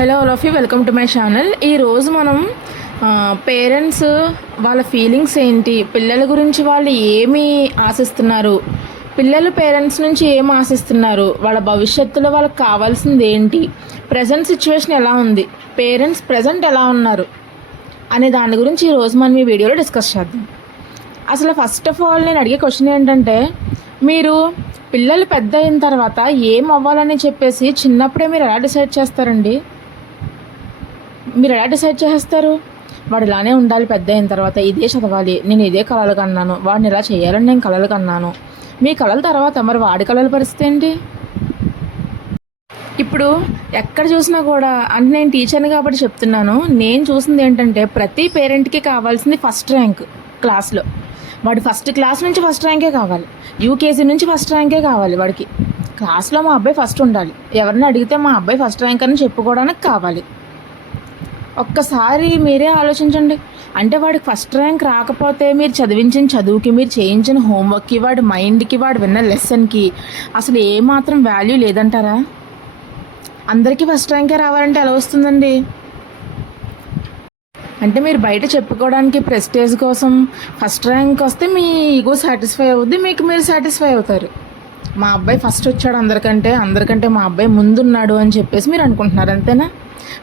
Hello all of you, welcome to my channel. ఈరోజు మనం parents వాళ్ళ ఫీలింగ్స్ ఏంటి, పిల్లల గురించి వాళ్ళు ఏమి ఆశిస్తున్నారు, పిల్లలు పేరెంట్స్ నుంచి ఏం ఆశిస్తున్నారు, వాళ్ళ భవిష్యత్తులో వాళ్ళకి కావాల్సింది ఏంటి, ప్రజెంట్ సిచ్యువేషన్ ఎలా ఉంది, పేరెంట్స్ ప్రజెంట్ ఎలా ఉన్నారు అనే దాని గురించి ఈరోజు మనం ఈ వీడియోలో డిస్కస్ చేద్దాం. అసలు ఫస్ట్ ఆఫ్ ఆల్ నేను అడిగే క్వశ్చన్ ఏంటంటే, మీరు పిల్లలు పెద్ద అయిన తర్వాత ఏం అవ్వాలని చెప్పేసి చిన్నప్పుడే మీరు ఎలా డిసైడ్ చేస్తారండి? మీరు ఎలా డిసైడ్ చేస్తారు? వాడు ఇలానే ఉండాలి, పెద్ద అయిన తర్వాత ఇదే చదవాలి, నేను ఇదే కలలు కన్నాను, వాడిని ఇలా చేయాలని నేను కలలు కన్నాను. మీ కలల తర్వాత మరి వాడి కలల పరిస్థితి ఏంటి? ఇప్పుడు ఎక్కడ చూసినా కూడా, అంటే నేను టీచర్ని కాబట్టి చెప్తున్నాను, నేను చూసింది ఏంటంటే ప్రతి పేరెంట్కి కావాల్సింది ఫస్ట్ ర్యాంక్ క్లాస్లో. వాడు ఫస్ట్ క్లాస్ నుంచి ఫస్ట్ ర్యాంకే కావాలి, యూకేజీ నుంచి ఫస్ట్ ర్యాంకే కావాలి. వాడికి క్లాస్లో మా అబ్బాయి ఫస్ట్ ఉండాలి, ఎవరిని అడిగితే మా అబ్బాయి ఫస్ట్ ర్యాంక్ అని చెప్పుకోవడానికి కావాలి. ఒక్కసారి మీరే ఆలోచించండి. అంటే వాడికి ఫస్ట్ ర్యాంక్ రాకపోతే మీరు చదివించిన చదువుకి, మీరు చేయించిన హోంవర్క్కి, వాడి మైండ్కి, వాడు విన్న లెసన్కి అసలు ఏమాత్రం వాల్యూ లేదంటారా? అందరికీ ఫస్ట్ ర్యాంకే రావాలంటే ఎలా వస్తుందండి? అంటే మీరు బయట చెప్పుకోవడానికి ప్రెస్టేజ్ కోసం ఫస్ట్ ర్యాంక్ వస్తే మీ ఈగో సాటిస్ఫై అవుద్ది, మీకు మీరు సాటిస్ఫై అవుతారు. మా అబ్బాయి ఫస్ట్ వచ్చాడు అందరికంటే మా అబ్బాయి ముందున్నాడు అని చెప్పేసి మీరు అనుకుంటున్నారు, అంతేనా?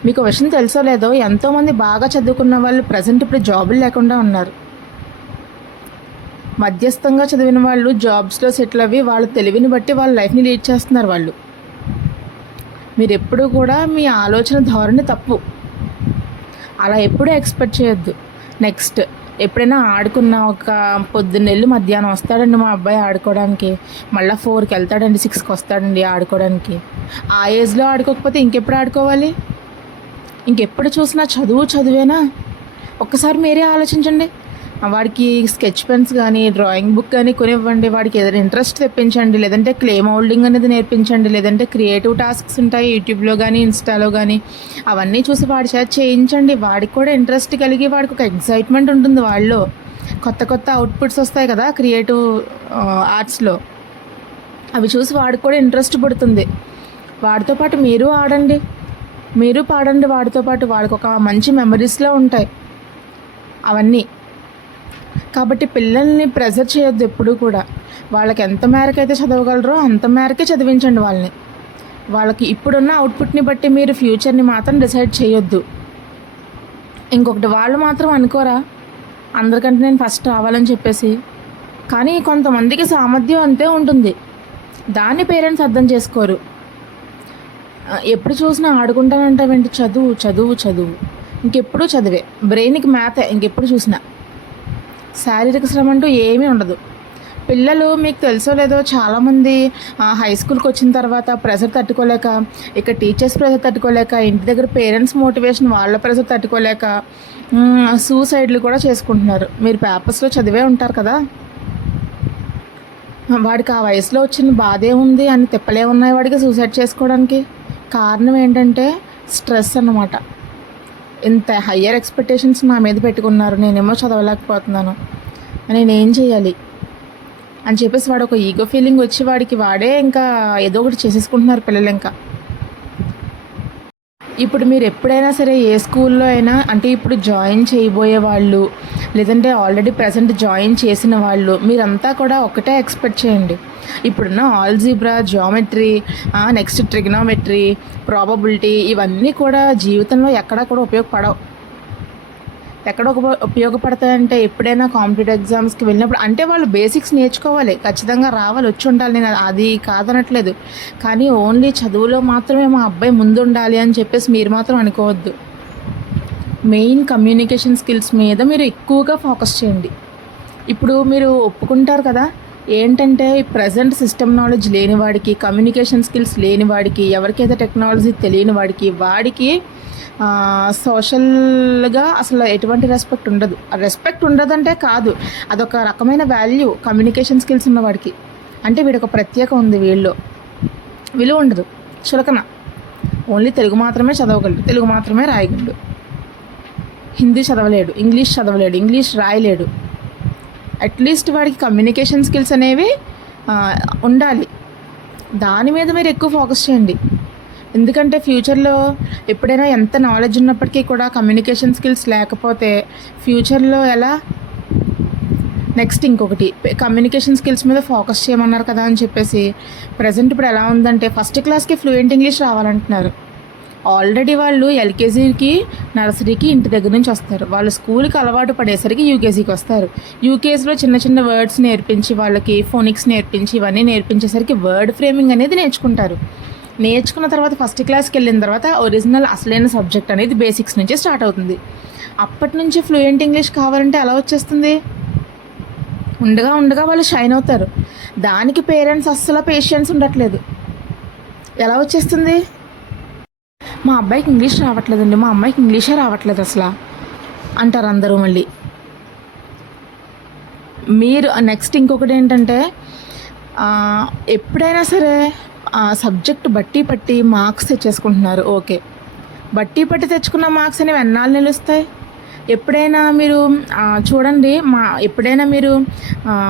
మీకు విషయం తెలుసో లేదో, ఎంతోమంది బాగా చదువుకున్న వాళ్ళు ప్రజెంట్ ఇప్పుడు జాబులు లేకుండా ఉన్నారు. మధ్యస్థంగా చదివిన వాళ్ళు జాబ్స్లో సెటిల్ అవి వాళ్ళ తెలివిని బట్టి వాళ్ళ లైఫ్ని లీడ్ చేస్తున్నారు వాళ్ళు. మీరు ఎప్పుడూ కూడా మీ ఆలోచన ధోరణి తప్పు. అలా ఎప్పుడూ ఎక్స్పెక్ట్ చేయొద్దు. నెక్స్ట్ ఎప్పుడైనా ఆడుకున్న ఒక పొద్దున్నెళ్ళి మధ్యాహ్నం వస్తాడండి మా అబ్బాయి ఆడుకోవడానికి, మళ్ళీ 4కి వెళ్తాడండి, 6కి వస్తాడండి ఆడుకోవడానికి. ఆ ఏజ్లో ఆడుకోకపోతే ఇంకెప్పుడు ఆడుకోవాలి? ఇంకెప్పుడు చూసినా చదువేనా? ఒక్కసారి మీరే ఆలోచించండి. వాడికి స్కెచ్ పెన్స్ కానీ, డ్రాయింగ్ బుక్ కానీ కొనివ్వండి, వాడికి ఏదైనా ఇంట్రెస్ట్ తెప్పించండి, లేదంటే క్లే మౌల్డింగ్ అనేది నేర్పించండి, లేదంటే క్రియేటివ్ టాస్క్స్ ఉంటాయి యూట్యూబ్లో కానీ ఇన్స్టాలో కానీ, అవన్నీ చూసి వాడి చేత చేయించండి. వాడికి కూడా ఇంట్రెస్ట్ కలిగి వాడికి ఒక ఎక్సైట్మెంట్ ఉంటుంది. వాళ్ళలో కొత్త అవుట్పుట్స్ వస్తాయి కదా క్రియేటివ్ ఆర్ట్స్లో, అవి చూసి వాడికి కూడా ఇంట్రెస్ట్ పడుతుంది. వాడితో పాటు మీరు ఆడండి, మీరు పాడండి వాడితో పాటు. వాడికి ఒక మంచి మెమరీస్లో ఉంటాయి అవన్నీ. కాబట్టి పిల్లల్ని ప్రెజర్ చేయొద్దు ఎప్పుడూ కూడా. వాళ్ళకి ఎంత మేరకు అయితే చదవగలరో అంత మేరకే చదివించండి వాళ్ళని. వాళ్ళకి ఇప్పుడున్న అవుట్పుట్ని బట్టి మీరు ఫ్యూచర్ని మాత్రం డిసైడ్ చేయొద్దు. ఇంకొకటి, వాళ్ళు మాత్రం అనుకోరా అందరికంటే నేను ఫస్ట్ రావాలని చెప్పేసి. కానీ కొంతమందికి సామర్థ్యం అంతే ఉంటుంది, దాన్ని పేరెంట్స్ అర్థం చేసుకోరు. ఎప్పుడు చూసినా ఆడుకుంటానంటావేంటి? చదువు ఇంకెప్పుడు చదివే, బ్రెయిన్కి మ్యాథే ఇంకెప్పుడు చూసినా. శారీరక శ్రమ అంటూ ఏమీ ఉండదు. పిల్లలు మీకు తెలుసో లేదో చాలామంది హై స్కూల్కి వచ్చిన తర్వాత ప్రెషర్ తట్టుకోలేక, ఇక టీచర్స్ ప్రెషర్ తట్టుకోలేక, ఇంటి దగ్గర పేరెంట్స్ మోటివేషన్ వాళ్ళ ప్రెషర్ తట్టుకోలేక సూసైడ్లు కూడా చేసుకుంటున్నారు. మీరు పేపర్స్లో చదివే ఉంటారు కదా. వాడికి ఆ వయసులో వచ్చిన బాధే ఉంది అని తిప్పలే ఉన్నాయి వాడికి సూసైడ్ చేసుకోవడానికి. కారణం ఏంటంటే స్ట్రెస్ అన్నమాట. ఇంత హయ్యర్ ఎక్స్పెక్టేషన్స్ నా మీద పెట్టుకున్నారు, నేనేమో చదవలేకపోతున్నాను, నేనేం చేయాలి అని చెప్పేసి వాడు ఒక ఈగో ఫీలింగ్ వచ్చి వాడే ఇంకా ఏదో ఒకటి చేసేసుకుంటున్నారు పిల్లలు. ఇంకా ఇప్పుడు మీరు ఎప్పుడైనా సరే ఏ స్కూల్లో అయినా, అంటే ఇప్పుడు జాయిన్ చేయబోయే వాళ్ళు, లేదంటే ఆల్రెడీ ప్రజెంట్ జాయిన్ చేసిన వాళ్ళు, మీరంతా కూడా ఒకటే ఎక్స్పెక్ట్ చేయండి. ఇప్పుడున్న algebra, geometry, next trigonometry, probability, ఇవన్నీ కూడా జీవితంలో ఎక్కడా కూడా ఉపయోగపడవు. ఎక్కడ ఉపయోగపడతాయంటే ఎప్పుడైనా కాంపిటేటివ్ ఎగ్జామ్స్కి వెళ్ళినప్పుడు, అంటే వాళ్ళు బేసిక్స్ నేర్చుకోవాలి, ఖచ్చితంగా రావాలి, వచ్చి ఉండాలి, నేను అది కాదనట్లేదు. కానీ ఓన్లీ చదువులో మాత్రమే మా అబ్బాయి ముందు ఉండాలి అని చెప్పేసి మీరు మాత్రం అనుకోవద్దు. మెయిన్ కమ్యూనికేషన్ స్కిల్స్ మీద మీరు ఎక్కువగా ఫోకస్ చేయండి. ఇప్పుడు మీరు ఒప్పుకుంటారు కదా, ఏంటంటే ప్రజెంట్ సిస్టమ్ నాలెడ్జ్ లేని వాడికి, కమ్యూనికేషన్ స్కిల్స్ లేని వాడికి, ఎవరికైతే టెక్నాలజీ తెలియని వాడికి సోషల్గా అసలు ఎటువంటి రెస్పెక్ట్ ఉండదు. రెస్పెక్ట్ ఉండదంటే కాదు, అదొక రకమైన వాల్యూ కమ్యూనికేషన్ స్కిల్స్ ఉన్నవాడికి. అంటే వీడొక ప్రత్యేక ఉంది, వీళ్ళు విలువ ఉండదు, చులకన. ఓన్లీ తెలుగు మాత్రమే చదవగలడు, తెలుగు మాత్రమే రాయగలడు, హిందీ చదవలేడు, ఇంగ్లీష్ రాయలేడు. అట్లీస్ట్ వాడికి కమ్యూనికేషన్ స్కిల్స్ అనేవి ఉండాలి. దాని మీద మీరు ఎక్కువ ఫోకస్ చేయండి. ఎందుకంటే ఫ్యూచర్లో ఎప్పుడైనా ఎంత నాలెడ్జ్ ఉన్నప్పటికీ కూడా కమ్యూనికేషన్ స్కిల్స్ లేకపోతే ఫ్యూచర్లో ఎలా. నెక్స్ట్ ఇంకొకటి, కమ్యూనికేషన్ స్కిల్స్ మీద ఫోకస్ చేయమన్నారు కదా అని చెప్పేసి ప్రజెంట్ ఇప్పుడు ఎలా ఉందంటే ఫస్ట్ క్లాస్కి ఫ్లూయెంట్ ఇంగ్లీష్ రావాలంటున్నారు. ఆల్రెడీ వాళ్ళు ఎల్కేజీకి నర్సరీకి ఇంటి దగ్గర నుంచి వస్తారు, వాళ్ళు స్కూల్కి అలవాటు పడేసరికి యూకేజీకి వస్తారు. యూకేజీలో చిన్న చిన్న వర్డ్స్ నేర్పించి వాళ్ళకి ఫోనిక్స్ నేర్పించి ఇవన్నీ నేర్పించేసరికి వర్డ్ ఫ్రేమింగ్ అనేది నేర్చుకుంటారు. నేర్చుకున్న తర్వాత ఫస్ట్ క్లాస్కి వెళ్ళిన తర్వాత ఒరిజినల్ అసలైన సబ్జెక్ట్ అనేది బేసిక్స్ నుంచి స్టార్ట్ అవుతుంది. అప్పటి నుంచి ఫ్లూయెంట్ ఇంగ్లీష్ కావాలంటే ఎలా వచ్చేస్తుంది? ఉండగా ఉండగా వాళ్ళు షైన్ అవుతారు. దానికి పేరెంట్స్ అస్సలు పేషెన్స్ ఉండట్లేదు. ఎలా వచ్చేస్తుంది? మా అబ్బాయికి ఇంగ్లీష్ రావట్లేదండి, మా అమ్మాయికి ఇంగ్లీషే రావట్లేదు అసలు అంటారు అందరూ. మళ్ళీ మీరు నెక్స్ట్ ఇంకొకటి ఏంటంటే ఎప్పుడైనా సరే సబ్జెక్ట్ బట్టి పట్టి మార్క్స్ తెచ్చేసుకుంటున్నారు. ఓకే, బట్టి పట్టి తెచ్చుకున్న మార్క్స్ అనేవి ఎన్నాళ్ళు నిలుస్తాయి? ఎప్పుడైనా మీరు చూడండి, ఎప్పుడైనా మీరు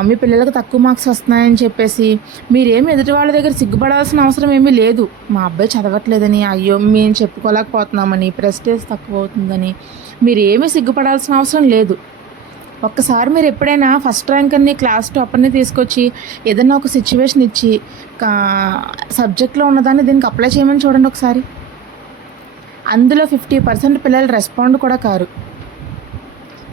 మీ పిల్లలకు తక్కువ మార్క్స్ వస్తున్నాయని చెప్పేసి మీరేమి ఎదుటి వాళ్ళ దగ్గర సిగ్గుపడాల్సిన అవసరం ఏమీ లేదు. మా అబ్బాయి చదవట్లేదని, అయ్యో మేము చెప్పుకోలేకపోతున్నామని, ప్రెస్టేజ్ తక్కువ అవుతుందని మీరేమీ సిగ్గుపడాల్సిన అవసరం లేదు. ఒక్కసారి మీరు ఎప్పుడైనా ఫస్ట్ ర్యాంకర్ని క్లాస్ టాపర్ని తీసుకొచ్చి ఏదైనా ఒక సిచ్యువేషన్ ఇచ్చి సబ్జెక్ట్లో ఉన్నదాన్ని దీనికి అప్లై చేయమని చూడండి ఒకసారి. అందులో 50% పిల్లలు రెస్పాండ్ కూడా కారు.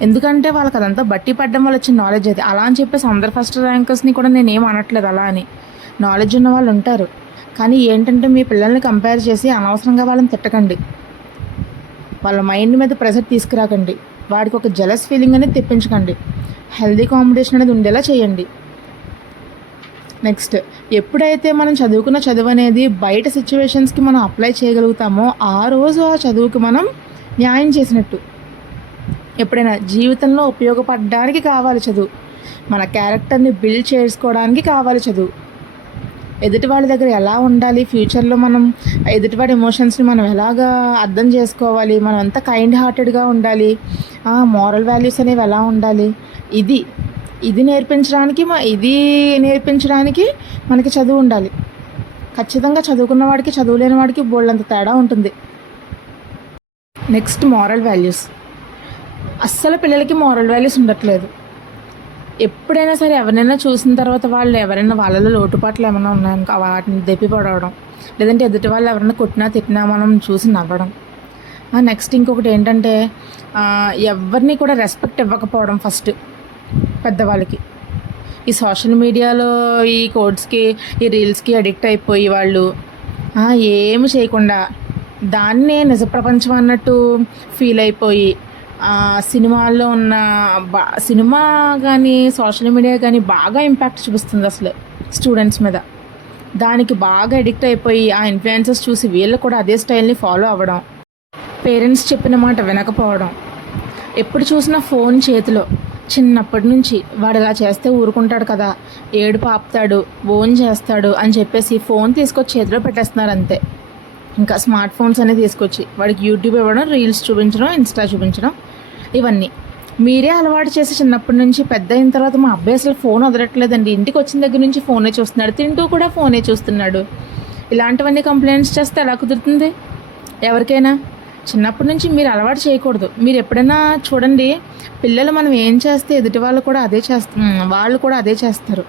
ఎందుకంటే వాళ్ళకి అదంతా బట్టి పడ్డం వల్ల వచ్చిన నాలెడ్జ్ అది. అలా అని చెప్పేసి అందరు ఫస్ట్ ర్యాంకర్స్ని కూడా నేను ఏం అనట్లేదు అలా అని, నాలెడ్జ్ ఉన్న వాళ్ళు ఉంటారు. కానీ ఏంటంటే మీ పిల్లల్ని కంపేర్ చేసి అనవసరంగా వాళ్ళని తిట్టకండి, వాళ్ళ మైండ్ మీద ప్రెషర్ తీసుకురాకండి, వాడికి ఒక జెలస్ ఫీలింగ్ అనేది తెప్పించకండి. హెల్దీ కాంపిటీషన్ అనేది ఉండేలా చేయండి. నెక్స్ట్, ఎప్పుడైతే మనం చదువుకున్న చదువు అనేది బయట సిచ్యువేషన్స్కి మనం అప్లై చేయగలుగుతామో ఆ రోజు ఆ చదువుకి మనం న్యాయం చేసినట్టు. ఎప్పుడైనా జీవితంలో ఉపయోగపడడానికి కావాలి చదువు, మన క్యారెక్టర్ని బిల్డ్ చేసుకోవడానికి కావాలి చదువు. ఎదుటి వాళ్ళ దగ్గర ఎలా ఉండాలి, ఫ్యూచర్లో మనం ఎదుటివాడి ఎమోషన్స్ని మనం ఎలాగా అర్థం చేసుకోవాలి, మనం ఎంత కైండ్ హార్టెడ్గా ఉండాలి, మోరల్ వాల్యూస్ అనేవి ఎలా ఉండాలి, ఇది నేర్పించడానికి మనకి చదువు ఉండాలి. ఖచ్చితంగా చదువుకున్న వాడికి చదువు లేని వాడికి బోల్డంత తేడా ఉంటుంది. Next, moral values. అస్సలు పిల్లలకి మోరల్ వాల్యూస్ ఉండట్లేదు. ఎప్పుడైనా సరే ఎవరైనా చూసిన తర్వాత ఎవరైనా వాళ్ళలో లోటుపాట్లు ఏమైనా ఉన్నాయనుకో వాటిని దెప్పిపడవడం, లేదంటే ఎదుటి వాళ్ళు ఎవరైనా కొట్టినా తిట్టినా మనం చూసి నవ్వడం. నెక్స్ట్ ఇంకొకటి ఏంటంటే ఎవరిని కూడా రెస్పెక్ట్ ఇవ్వకపోవడం. ఫస్ట్ పెద్దవాళ్ళకి ఈ సోషల్ మీడియాలో ఈ కోడ్స్కి ఈ రీల్స్కి అడిక్ట్ అయిపోయి వాళ్ళు ఏమి చేయకుండా దాన్నే నిజ ప్రపంచం అన్నట్టు ఫీల్ అయిపోయి సినిమాల్లో ఉన్న సినిమా కానీ సోషల్ మీడియా కానీ బాగా ఇంపాక్ట్ చూపిస్తుంది అసలు స్టూడెంట్స్ మీద. దానికి బాగా అడిక్ట్ అయిపోయి ఆ ఇన్ఫ్లుయెన్సర్స్ చూసి వీళ్ళు కూడా అదే స్టైల్ని ఫాలో అవ్వడం, పేరెంట్స్ చెప్పిన మాట వినకపోవడం, ఎప్పుడు చూసినా ఫోన్ చేతిలో. చిన్నప్పటి నుంచి వాడు ఇలా చేస్తే ఊరుకుంటాడు కదా, ఏడుపు ఆపుతాడు, ఓన్ చేస్తాడు అని చెప్పేసి ఫోన్ తీసుకొచ్చి చేతిలో పెట్టేస్తున్నారు అంతే. ఇంకా స్మార్ట్ ఫోన్స్ అనేది తీసుకొచ్చి వాడికి యూట్యూబ్ ఇవ్వడం, రీల్స్ చూపించడం, ఇన్స్టా చూపించడం, ఇవన్నీ మీరే అలవాటు చేసి చిన్నప్పటి నుంచి పెద్ద అయిన తర్వాత మా అబ్బాయి అసలు ఫోన్ వదలట్లేదండి, ఇంటికి వచ్చిన దగ్గర నుంచి ఫోనే చూస్తున్నాడు, తింటూ కూడా ఫోనే చూస్తున్నాడు, ఇలాంటివన్నీ కంప్లైంట్స్ చేస్తే ఎలా కుదురుతుంది? ఎవరికైనా చిన్నప్పటి నుంచి మీరు అలవాటు చేయకూడదు. మీరు ఎప్పుడైనా చూడండి, పిల్లలు మనం ఏం చేస్తే ఎదుటి వాళ్ళు కూడా అదే చేస్తారు.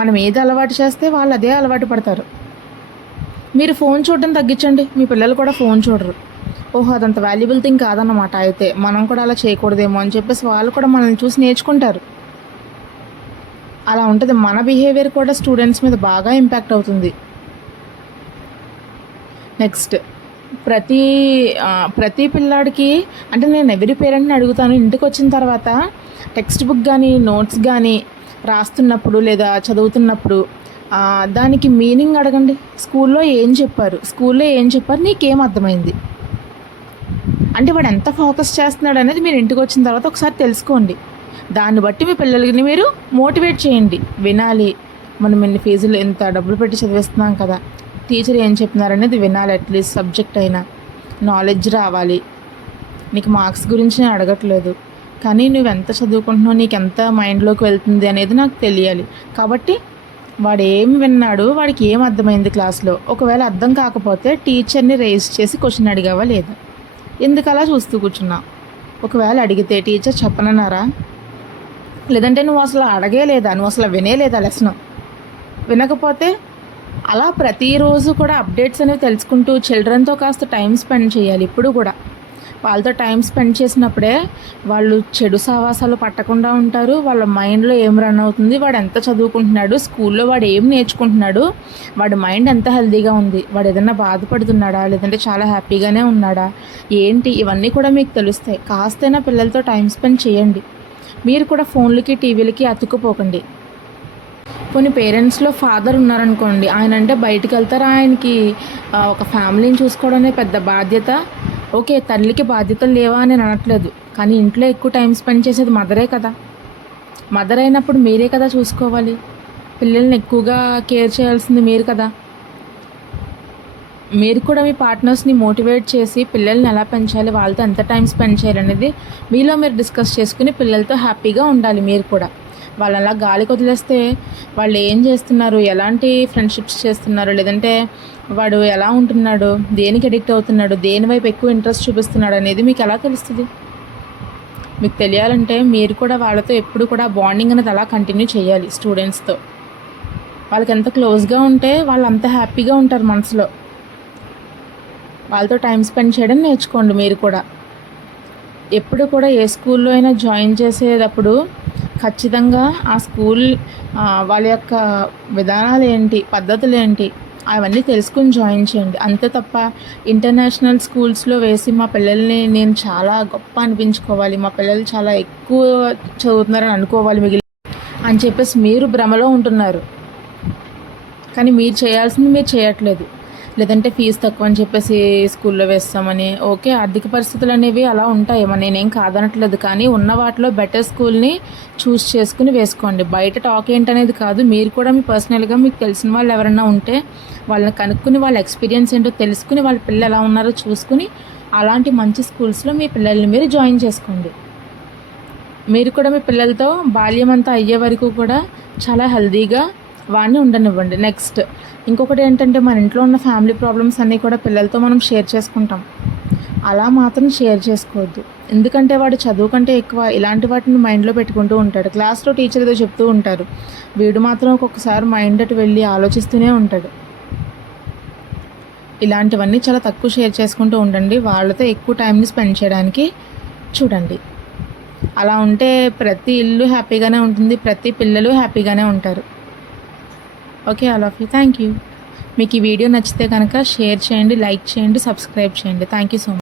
మనం ఏది అలవాటు చేస్తే వాళ్ళు అదే అలవాటు పడతారు. మీరు ఫోన్ చూడడం తగ్గించండి, మీ పిల్లలు కూడా ఫోన్ చూడరు. ఓహో, అదంత వాల్యుబుల్ థింగ్ కాదన్నమాట, అయితే మనం కూడా అలా చేయకూడదేమో అని చెప్పేసి వాళ్ళు కూడా మనల్ని చూసి నేర్చుకుంటారు. అలా ఉంటుంది. మన బిహేవియర్ కూడా స్టూడెంట్స్ మీద బాగా ఇంపాక్ట్ అవుతుంది. నెక్స్ట్, ప్రతి పిల్లాడికి అంటే నేను ఎవరి పేరెంట్ని అడుగుతాను, ఇంటికి వచ్చిన తర్వాత టెక్స్ట్ బుక్ కానీ నోట్స్ కానీ రాస్తున్నప్పుడు లేదా చదువుతున్నప్పుడు దానికి మీనింగ్ అడగండి. స్కూల్లో ఏం చెప్పారు, నీకేం అర్థమైంది అంటే వాడు ఎంత ఫోకస్ చేస్తున్నాడు అనేది మీరు ఇంటికి వచ్చిన తర్వాత ఒకసారి తెలుసుకోండి. దాన్ని బట్టి మీ పిల్లలకి మీరు మోటివేట్ చేయండి. వినాలి, మనం ఎన్ని ఫీజులు ఎంత డబ్బులు పెట్టి చదివిస్తున్నాం కదా, టీచర్ ఏం చెప్తున్నారనేది వినాలి. అట్లీస్ట్ సబ్జెక్ట్ అయినా నాలెడ్జ్ రావాలి. నీకు మార్క్స్ గురించి నేను అడగట్లేదు, కానీ నువ్వు ఎంత చదువుకుంటున్నావు, నీకు ఎంత మైండ్లోకి వెళ్తుంది అనేది నాకు తెలియాలి. కాబట్టి వాడు ఏం విన్నాడు, వాడికి ఏం అర్థమైంది క్లాస్లో, ఒకవేళ అర్థం కాకపోతే టీచర్ని రేజ్ చేసి క్వశ్చన్ అడిగావా లేదా? ఎందుకు అలా చూస్తూ కూర్చున్నా? ఒకవేళ అడిగితే టీచర్ చెప్పనన్నారా? లేదంటే నువ్వు అసలు అడగే లేదా, నువ్వు అసలు వినేలేదా లెసన్? వినకపోతే అలా ప్రతిరోజు కూడా అప్డేట్స్ అనేవి తెలుసుకుంటూ చిల్డ్రన్తో కాస్త టైం స్పెండ్ చేయాలి. ఇప్పుడు కూడా వాళ్ళతో టైం స్పెండ్ చేసినప్పుడే వాళ్ళు చెడు సావాసాలు పట్టకుండా ఉంటారు. వాళ్ళ మైండ్లో ఏం రన్ అవుతుంది, వాడు ఎంత చదువుకుంటున్నాడు, స్కూల్లో వాడు ఏం నేర్చుకుంటున్నాడు, వాడి మైండ్ ఎంత హెల్తీగా ఉంది, వాడు ఏదైనా బాధపడుతున్నాడా లేదంటే చాలా హ్యాపీగానే ఉన్నాడా ఏంటి, ఇవన్నీ కూడా మీకు తెలుస్తాయి. కాస్తైనా పిల్లలతో టైం స్పెండ్ చేయండి. మీరు కూడా ఫోన్లకి టీవీలకి అతుక్కుపోకండి. కొన్ని పేరెంట్స్లో ఫాదర్ ఉన్నారనుకోండి, ఆయన అంటే బయటికి వెళ్తారు, ఆయనకి ఒక ఫ్యామిలీని చూసుకోవడం అనేది పెద్ద బాధ్యత. ఓకే, తల్లికి బాధ్యతలు లేవా అని అనట్లేదు, కానీ ఇంట్లో ఎక్కువ టైం స్పెండ్ చేసేది మదరే కదా. మదర్ అయినప్పుడు మీరే కదా చూసుకోవాలి. పిల్లల్ని ఎక్కువగా కేర్ చేయాల్సింది మీరు కదా. మీరు కూడా మీ పార్ట్నర్స్ని మోటివేట్ చేసి పిల్లల్ని ఎలా పెంచాలి, వాళ్ళతో ఎంత టైం స్పెండ్ చేయాలనేది మీలో మీరు డిస్కస్ చేసుకుని పిల్లలతో హ్యాపీగా ఉండాలి. మీరు కూడా వాళ్ళు అలా గాలికి వదిలేస్తే వాళ్ళు ఏం చేస్తున్నారు, ఎలాంటి ఫ్రెండ్షిప్స్ చేస్తున్నారు, లేదంటే వాడు ఎలా ఉంటున్నాడు, దేనికి అడిక్ట్ అవుతున్నాడు, దేని వైపు ఎక్కువ ఇంట్రెస్ట్ చూపిస్తున్నాడు అనేది మీకు ఎలా తెలుస్తుంది? మీకు తెలియాలంటే మీరు కూడా వాళ్ళతో ఎప్పుడు కూడా బాండింగ్ అనేది అలా కంటిన్యూ చేయాలి. స్టూడెంట్స్తో వాళ్ళకి ఎంత క్లోజ్గా ఉంటే వాళ్ళు అంత హ్యాపీగా ఉంటారు మనసులో. వాళ్ళతో టైం స్పెండ్ చేయడం నేర్చుకోండి. మీరు కూడా ఎప్పుడు కూడా ఏ స్కూల్లో అయినా జాయిన్ చేసేటప్పుడు ఖచ్చితంగా ఆ స్కూల్ వాళ్ళ యొక్క విధానాలు ఏంటి, పద్ధతులు ఏంటి, అవన్నీ తెలుసుకుని జాయిన్ చేయండి. అంతే తప్ప ఇంటర్నేషనల్ స్కూల్స్లో వేసి మా పిల్లల్ని నేను చాలా గొప్ప అనిపించుకోవాలి, మా పిల్లలు చాలా ఎక్కువ చదువుతున్నారని అనుకోవాలి అని చెప్పేసి మీరు భ్రమలో ఉంటున్నారు. కానీ మీరు చేయాల్సింది మీరు చేయట్లేదు. లేదంటే ఫీజు తక్కువ అని చెప్పేసి స్కూల్లో వేస్తామని. ఓకే, ఆర్థిక పరిస్థితులు అనేవి అలా ఉంటాయి, నేనేం కాదనట్లేదు. కానీ ఉన్న వాటిలో బెటర్ స్కూల్ని చూస్ చేసుకుని వేసుకోండి. బయట టాక్ ఏంటనేది కాదు, మీరు కూడా మీ పర్సనల్గా మీకు తెలిసిన వాళ్ళు ఎవరైనా ఉంటే వాళ్ళని కనుక్కుని వాళ్ళ ఎక్స్పీరియన్స్ ఏంటో తెలుసుకుని వాళ్ళ పిల్లలు ఎలా ఉన్నారో చూసుకుని అలాంటి మంచి స్కూల్స్లో మీ పిల్లల్ని మీరు జాయిన్ చేసుకోండి. మీరు కూడా మీ పిల్లలతో బాల్యం అంతా అయ్యే వరకు కూడా చాలా హెల్తీగా వాడిని ఉండనివ్వండి. నెక్స్ట్ ఇంకొకటి ఏంటంటే, మన ఇంట్లో ఉన్న ఫ్యామిలీ ప్రాబ్లమ్స్ అన్నీ కూడా పిల్లలతో మనం షేర్ చేసుకుంటాం. అలా మాత్రం షేర్ చేసుకోవద్దు. ఎందుకంటే వాడు చదువు కంటే ఎక్కువ ఇలాంటి వాటిని మైండ్లో పెట్టుకుంటూ ఉంటాడు. క్లాస్లో టీచర్ ఏదో చెప్తూ ఉంటారు, వీడు మాత్రం ఒక్కొక్కసారి మైండ్ అటు వెళ్ళి ఆలోచిస్తూనే ఉంటాడు. ఇలాంటివన్నీ చాలా తక్కువ షేర్ చేసుకుంటూ ఉండండి. వాళ్ళతో ఎక్కువ టైంని స్పెండ్ చేయడానికి చూడండి. అలా ఉంటే ప్రతి ఇల్లు హ్యాపీగానే ఉంటుంది, ప్రతి పిల్లలు హ్యాపీగానే ఉంటారు. Okay, all of you. Thank you. మీకు ఈ వీడియో నచ్చితే కనుక షేర్ చేయండి, లైక్ చేయండి, సబ్స్క్రైబ్ చేయండి. Thank you so much.